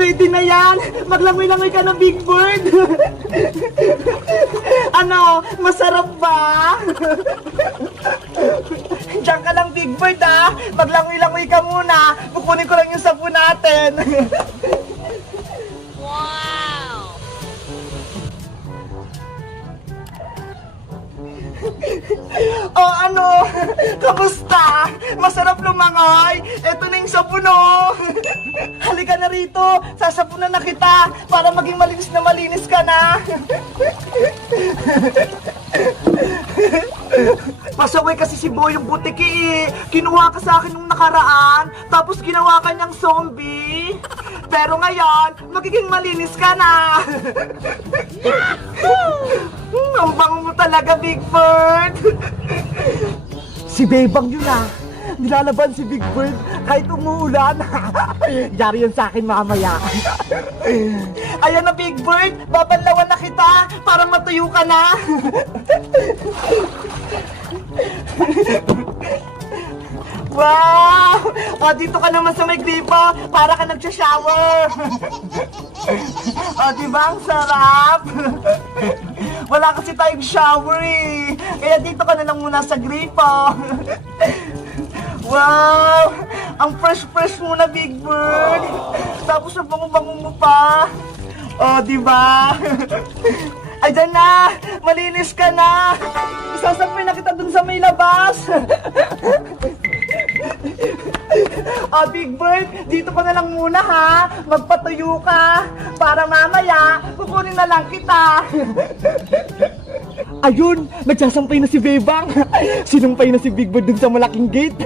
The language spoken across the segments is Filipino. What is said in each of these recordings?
Pwede na yan! Maglangoy-langoy ka ng Big Bird! Ano? Masarap ba? Diyan ka lang, Big Bird, ha? Maglangoy-langoy ka muna. Kukunin ko lang yung sabon natin. Wow! O ano? Kamusta? Masarap lumangoy? Eto na yung sabon, oh. Halika na rito. Sasabunan na kita para maging malinis ka na. Pasaway kasi si Boyong Butiki, eh. Kinuha ka sa akin nung nakaraan, tapos ginawa ka niyang zombie. Pero ngayon, magiging malinis ka na. Ang bango mo talaga, Big Bird. Si Bebang yun, ah. Nilalaban si Big Bird kahit umuulan. Yari yan sa akin mamaya. Ayan na, Big Bird. Babanlawan na kita para matuyo ka na. Wow! O, dito ka naman sa may gripo para ka nagsha-shower. O, diba ang sarap? Wala kasi tayong shower, eh. Kaya dito ka na lang muna sa gripo. Wow! Ang fresh-fresh mo na, Big Bird. Tapos ang bango-bango mo pa. O, diba? Ay, dyan na! Malinis ka na! Isasampay na kita dun sa may labas! O, Big Bird, dito ka na lang muna, ha? Magpatuyo ka para mamaya kukunin na lang kita. Ayun! Nagsasampay na si Bebang! Sinumpay na si Big Bird dun sa malaking gate.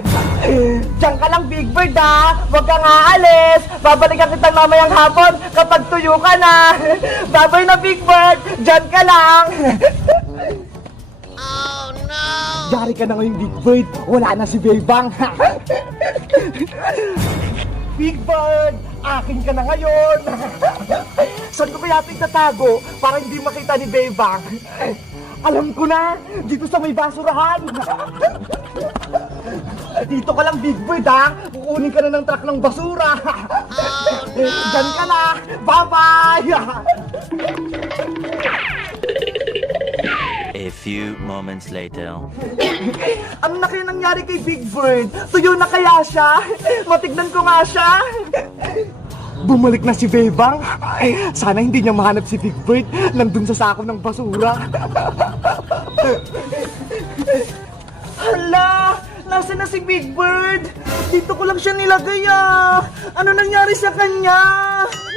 Diyan ka lang, Big Bird, ha? Huwag kang aalis! Babalikan kita mamayang hapon kapag tuyo ka na! Babay na, Big Bird! Diyan ka lang! Oh no! Yari ka na ngayon, Big Bird! Wala na si Bebang! Big Bird! Akin ka na ngayon! Saan ko kaya ito tatago para hindi makita ni Bebang? Alam ko na! Dito sa may basurahan! Dito ka lang, Big Bird, ha? Kukunin ka na ng truck ng basura! Oh no! Diyan ka na! Bye-bye! A few moments later. Ano na kaya nangyari kay Big Bird? Tuyo na kaya siya? Matignan ko nga siya! Bumalik na si Bebang. Sana hindi niya mahanap si Big Bird nandun sa sako ng basura. Hala! Nasaan na si Big Bird? Dito ko lang siya nilagay, ah. Ano nangyari sa kanya?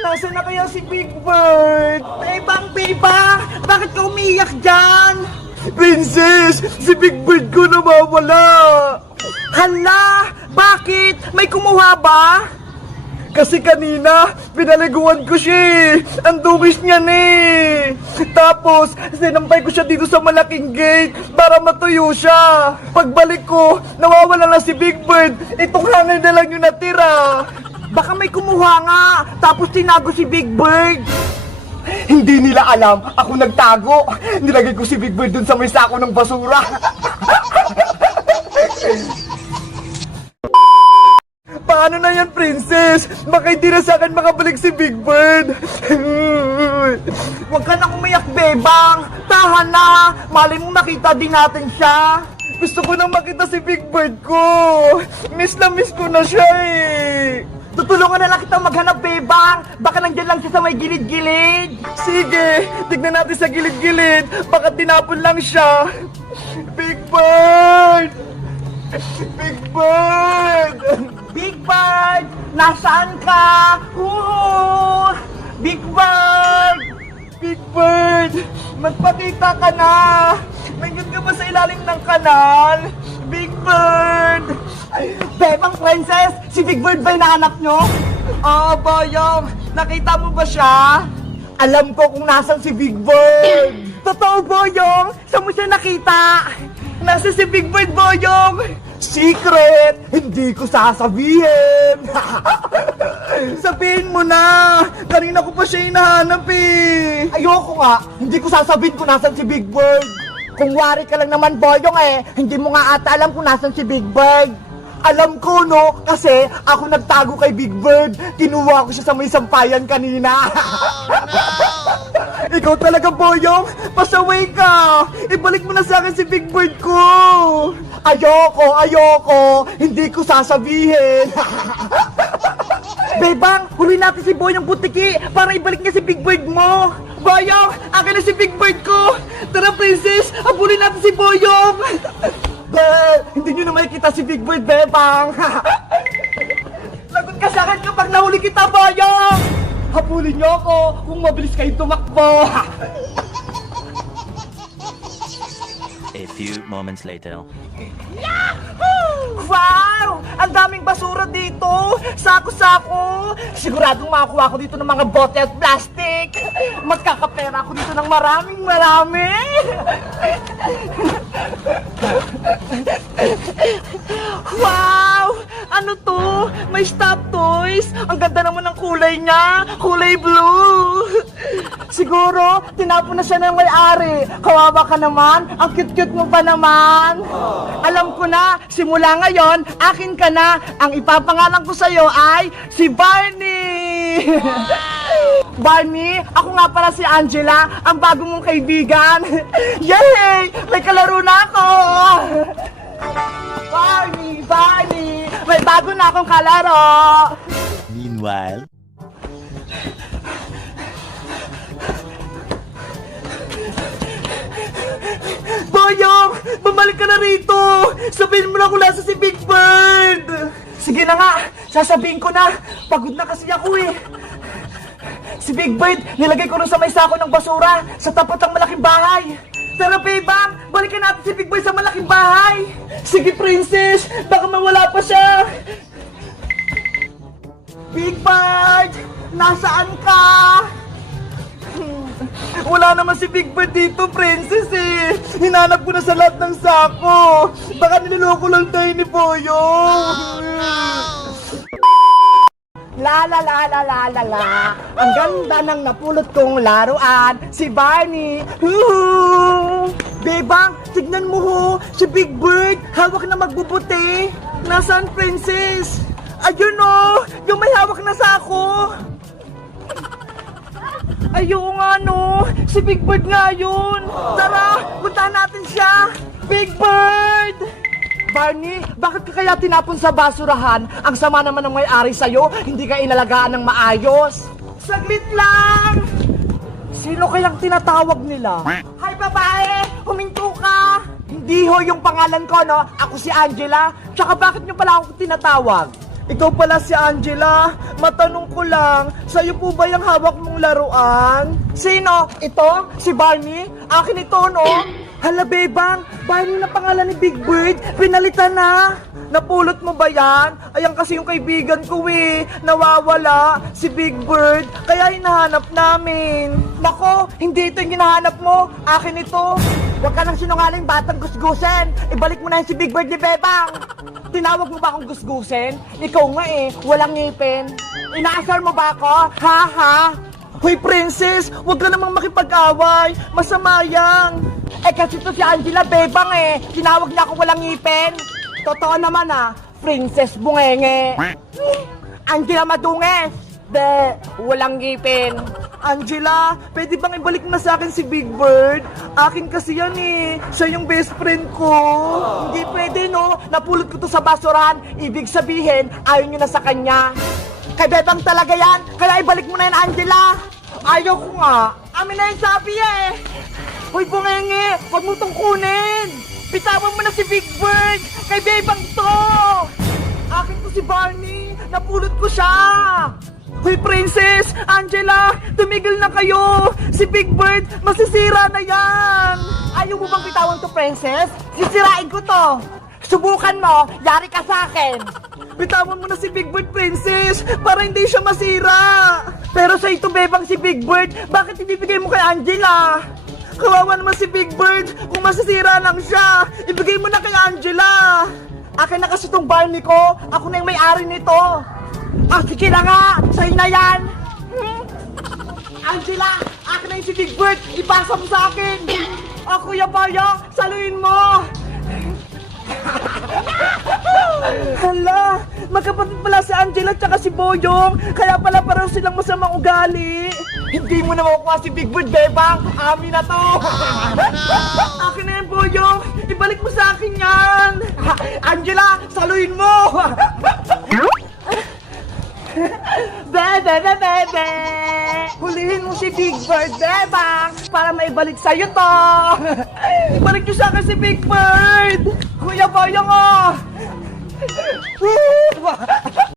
Nasaan na kaya si Big Bird? Bebang! Bakit ka umiyak dyan? Princess! Si Big Bird ko nawawala! Hala! Bakit? May kumuha ba? Kasi kanina, pinaliguan ko siya, eh. Ang dungis niya, eh. Tapos, sinampay ko siya dito sa malaking gate para matuyo siya. Pagbalik ko, nawawala na si Big Bird. Itong hangin na lang yung natira. Baka may kumuha nga, tapos tinago si Big Bird. Hindi nila alam, ako nagtago. Nilagay ko si Big Bird dun sa may sako ng basura. Paano na yan, Princess? Baka hindi na sa akin makabalik si Big Bird. Huwag ka na umiyak, Bebang. Tahan na. Malay mong makita din natin siya. Gusto ko nang makita si Big Bird ko. Miss ko na siya, eh. Tutulungan na lang kita maghanap, Bebang. Baka nandiyan lang siya sa may gilid-gilid. Sige, tignan natin sa gilid-gilid. Baka tinapon lang siya. Big Bird! Big Bird! Big Bird! Nasaan ka? Huhu! Big Bird! Big Bird! Magpakita ka na! Nandiyan ka ba sa ilalim ng kanal? Big Bird! Bebang Princess! Si Big Bird ba hinahanap nyo? Oh, Boyong! Nakita mo ba siya? Alam ko kung nasan si Big Bird! Totoo, Boyong! Saan mo siya nakita? Nasa si Big Bird, Boyong! Secret! Hindi ko sasabihin! Sabihin mo na! Kanina ko pa siya hinahanap, eh! Ayoko nga! Hindi ko sasabihin kung nasan si Big Bird! Kung wari ka lang naman, Boyong, eh! Hindi mo nga ata alam kung nasan si Big Bird! Alam ko, no? Kasi ako nagtago kay Big Bird. Kinuha ko siya sa may sampayan kanina. Ikaw talaga, Boyong. Pasaway ka. Ibalik mo na sa akin si Big Bird ko. Ayoko. Hindi ko sasabihin. Bebang, huli natin si Boyong Butiki para ibalik niya si Big Bird mo. Boyong, akin na si Big Bird ko. Tara, Princess, habulin natin si Boyong. Hindi nyo na makikita si Big Bird, Bebang. Lagot ka sa akin kapag nahuli kita, Boyong. Habulin nyo ako kung mabilis kayo tumakbo. A few moments later. Wow! Ang daming basura dito! Sako-sako! Siguradong makakuha ko dito ng mga bote at plastic! Magkakapera ako dito ng maraming! Wow! Ano to? May stop toys! Ang ganda naman ng kulay niya! Kulay blue! Siguro, tinapon na siya ng may-ari. Kawawa ka naman. Ang cute-cute mo pa naman. Alam ko na, simula ngayon, akin ka na. Ang ipapangalan ko sa'yo ay si Barney. Barney, ako nga pala si Angela, ang bago mong kaibigan. Yay! May kalaro na ako. Barney, may bago na akong kalaro. Meanwhile. Boyong! Bumalik ka na rito! Sabihin mo na kung nasa si Big Bird! Sige na nga! Sasabihin ko na! Pagod na kasi ako eh! Si Big Bird, nilagay ko rin sa may sako ng basura sa tapat ng malaking bahay! Tara, Bebang! Balikan natin si Big Bird sa malaking bahay! Sige, Princess! Baka mawala pa siya! Big Bird! Nasaan ka? Wala naman si Big Bird dito, Princess eh. Hinanap ko na sa lahat ng sako. Baka niloloko lang tayo ni Boyong. La. Ang ganda ng napulot kong laruan, si Barney. Bebang, tignan mo ho, si Big Bird, hawak na magbubuti. Nasaan, Princess? Ayun o, yung may hawak na sako. Ayun nga no, si Big Bird nga yun. Tara, puntahan natin siya. Big Bird! Barney, bakit ka kaya tinapon sa basurahan? Ang sama naman ng may-ari sa'yo, hindi ka inalagaan ng maayos. Saglit lang! Sino kayang tinatawag nila? Hi babae, huminto ka! Hindi ho yung pangalan ko, no? Ako si Angela. Tsaka bakit nyo pala ako tinatawag? Ikaw pala si Angela. Matanong ko lang, sa'yo po ba yung hawak mong laruan? Sino? Ito? Si Barney? Akin ito, no? Hala, Bebang, Barney na pangalan ni Big Bird. Pinalitan na. Napulot mo ba yan? Ayan kasi yung kaibigan ko eh. Nawawala si Big Bird. Kaya hinahanap namin. Nako, hindi ito yung hinahanap mo. Akin ito. Huwag ka nang sinungaling batang gusgusen. Ibalik mo na yung si Big Bird ni Bebang. Tinawag mo ba akong gusgusen? Ikaw nga eh, walang ngipin. Inaasar mo ba ako? Ha? Hoy, Princess, huwag ka namang makipag-away. Masama yan. Eh kasi to si Angela Bebang eh. Tinawag niya ako walang ngipin. Totoo naman ah, Princess Bungenge. Angela Madunges. De, walang ngipin. Angela, pwede bang ibalik na sa akin si Big Bird? Akin kasi yan eh. Siya yung best friend ko. Hindi pwede no. Napulot ko to sa basurahan. Ibig sabihin, ayaw nyo na sa kanya. Kay Bebang talaga yan. Kaya ibalik mo na yan, Angela. Ayaw ko nga. Amin na yung sabi eh. Hoy, Bungenge, huwag mo itong kunin. Bitawan mo na si Big Bird. Kay Bebang to. Akin to si Barney. Napulot ko siya. Hoy, Princess, Angela, tumigil na kayo. Si Big Bird, masisira na yan. Ayaw mo bang bitawan to, Princess? Sisirain ko to. Subukan mo, yari ka sa akin. Bitawan mo na si Big Bird, Princess, para hindi siya masira. Pero sa ito, Bebang, si Big Bird, bakit hindi bigay mo kay Angela? Kawawa naman si Big Bird, kung masisira lang siya, ibigay mo na kay Angela. Akin na kasi tong Barney ko, ako na yung may-ari nito. Ah, sige na nga, sa'yo na yan. Angela, akin na yung si Big Bird, ipasa mo sa akin. Kuya Boyong, saluhin mo. Hala, magkapatid pala si Angela at si Boyong. Kaya pala parang silang masamang ugali. Hindi mo na makukuha si Big Bird, Bebang. Amin na to. Akin na yan, Boyong. Ibalik mo sa akin yan. Angela, saluhin mo. Bebe, bebe, bebe. Hulihin mo si Big Bird, Bebang, para maibalik sa'yo to. Ibalik niyo sa akin si Big Bird. Kuya Boyong, oh.